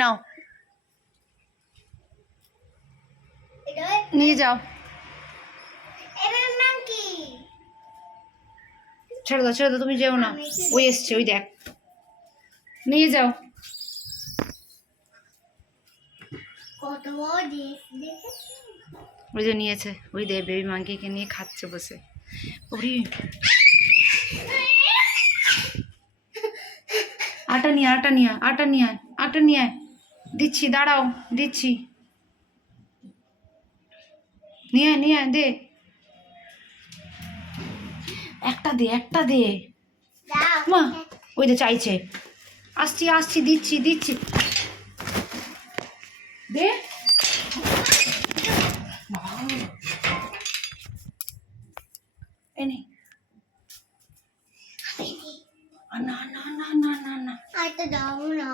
নাও, নিয়ে যাও। ছেড়ে দাও, ছেড়ে দাও, তুমি যেও না। ওই এসছে, ওই দেখ, নিয়ে যাও। ওই যে নিয়েছে, ওই দে বেবি মাঙ্কিকে নিয়ে খাচ্ছে বসে। ওরে আটা নিয়ে, আটা নিয়ে, আটা নিয়ে, আটা নিয়ে দিচ্ছি, দাঁড়াও দিচ্ছি, নিয়ে নিয়ে দে, একটা দে, একটা দে মা। ওই যে চাইছে, আসছি আসছি, দিচ্ছি দিচ্ছি, দে। এনে না না না না না না, দাও না।